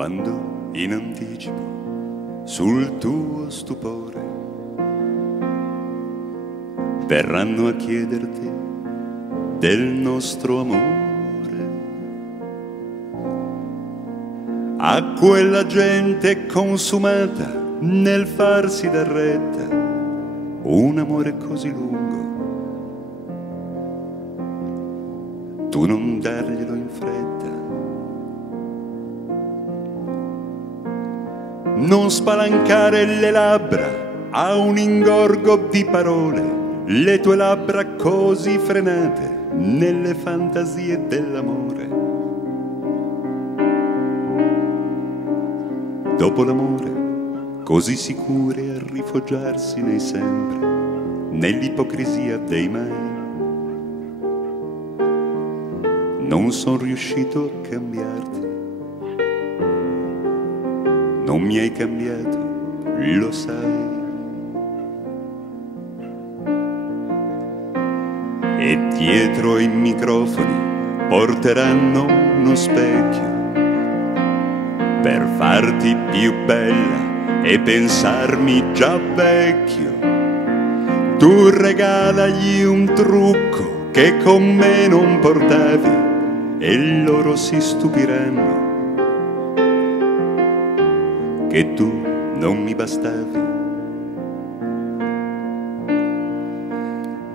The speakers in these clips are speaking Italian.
quando in anticipo sul tuo stupore verranno a chiederti del nostro amore, a quella gente consumata nel farsi dar retta, un amore così lungo, tu non darglielo in fretta. Non spalancare le labbra a un ingorgo di parole, le tue labbra così frenate nelle fantasie dell'amore. Dopo l'amore, così sicure a rifugiarsi nei sempre, nell'ipocrisia dei mai, non son riuscito a cambiarti. Non mi hai cambiato, lo sai. E dietro i microfoni porteranno uno specchio per farti più bella e pensarmi già vecchio. Tu regalagli un trucco che con me non portavi e loro si stupiranno che tu non mi bastavi.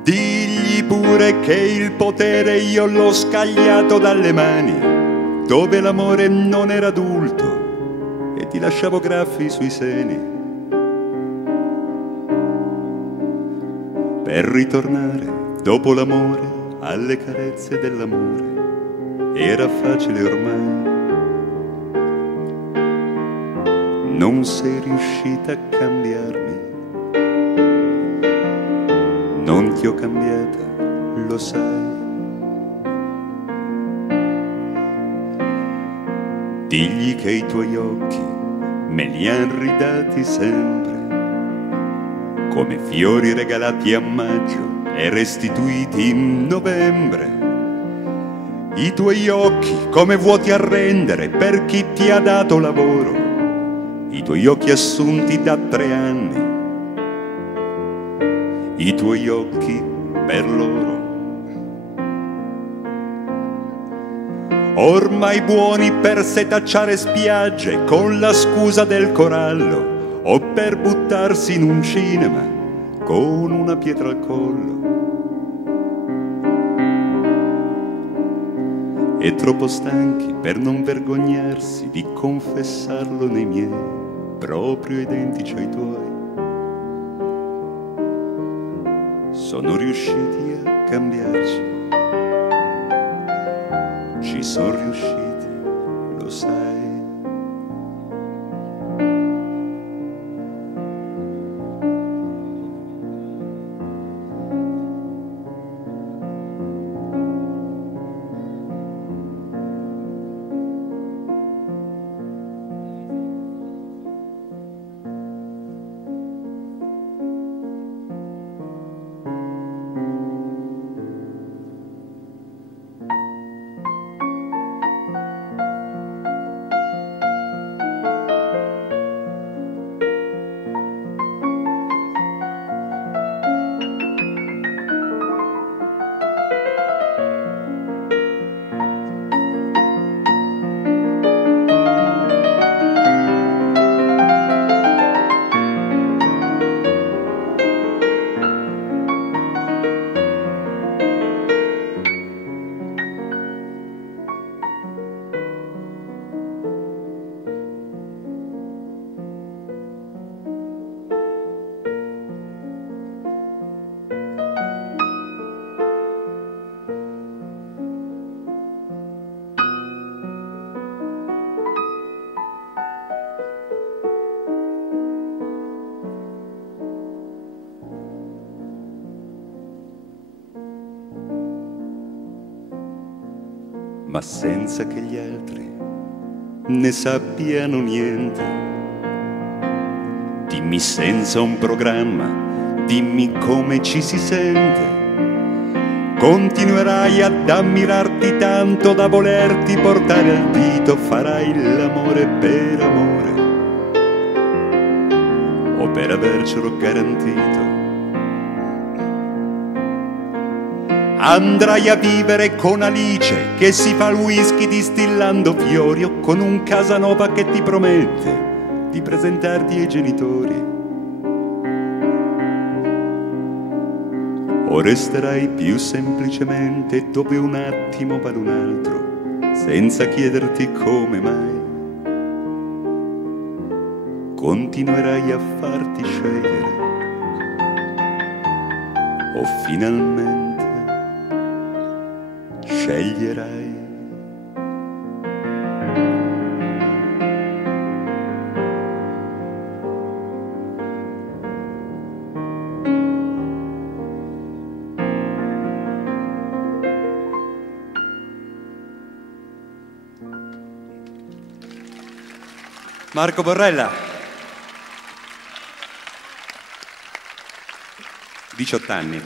Digli pure che il potere io l'ho scagliato dalle mani, dove l'amore non era adulto e ti lasciavo graffi sui seni. Per ritornare dopo l'amore alle carezze dell'amore era facile ormai. Non sei riuscita a cambiarmi, non ti ho cambiata, lo sai. Digli che i tuoi occhi me li han ridati sempre, come fiori regalati a maggio e restituiti in novembre. I tuoi occhi come vuoti a rendere per chi ti ha dato lavoro, i tuoi occhi assunti da 3 anni, i tuoi occhi per loro. Ormai buoni per setacciare spiagge con la scusa del corallo o per buttarsi in un cinema con una pietra al collo. E troppo stanchi per non vergognarsi di confessarlo nei miei, proprio identici ai tuoi. Sono riusciti a cambiarci, ci sono riusciti, lo sai. Ma senza che gli altri ne sappiano niente. Dimmi senza un programma, dimmi come ci si sente, Continuerai ad ammirarti tanto da volerti portare al dito, farai l'amore per amore o per avercelo garantito. Andrai a vivere con Alice che si fa il whisky distillando fiori, o con un Casanova che ti promette di presentarti ai genitori. O resterai più semplicemente dove un attimo vale un altro, senza chiederti come mai. Continuerai a farti scegliere, o finalmente sceglierai. Marco Borrella, 18 anni.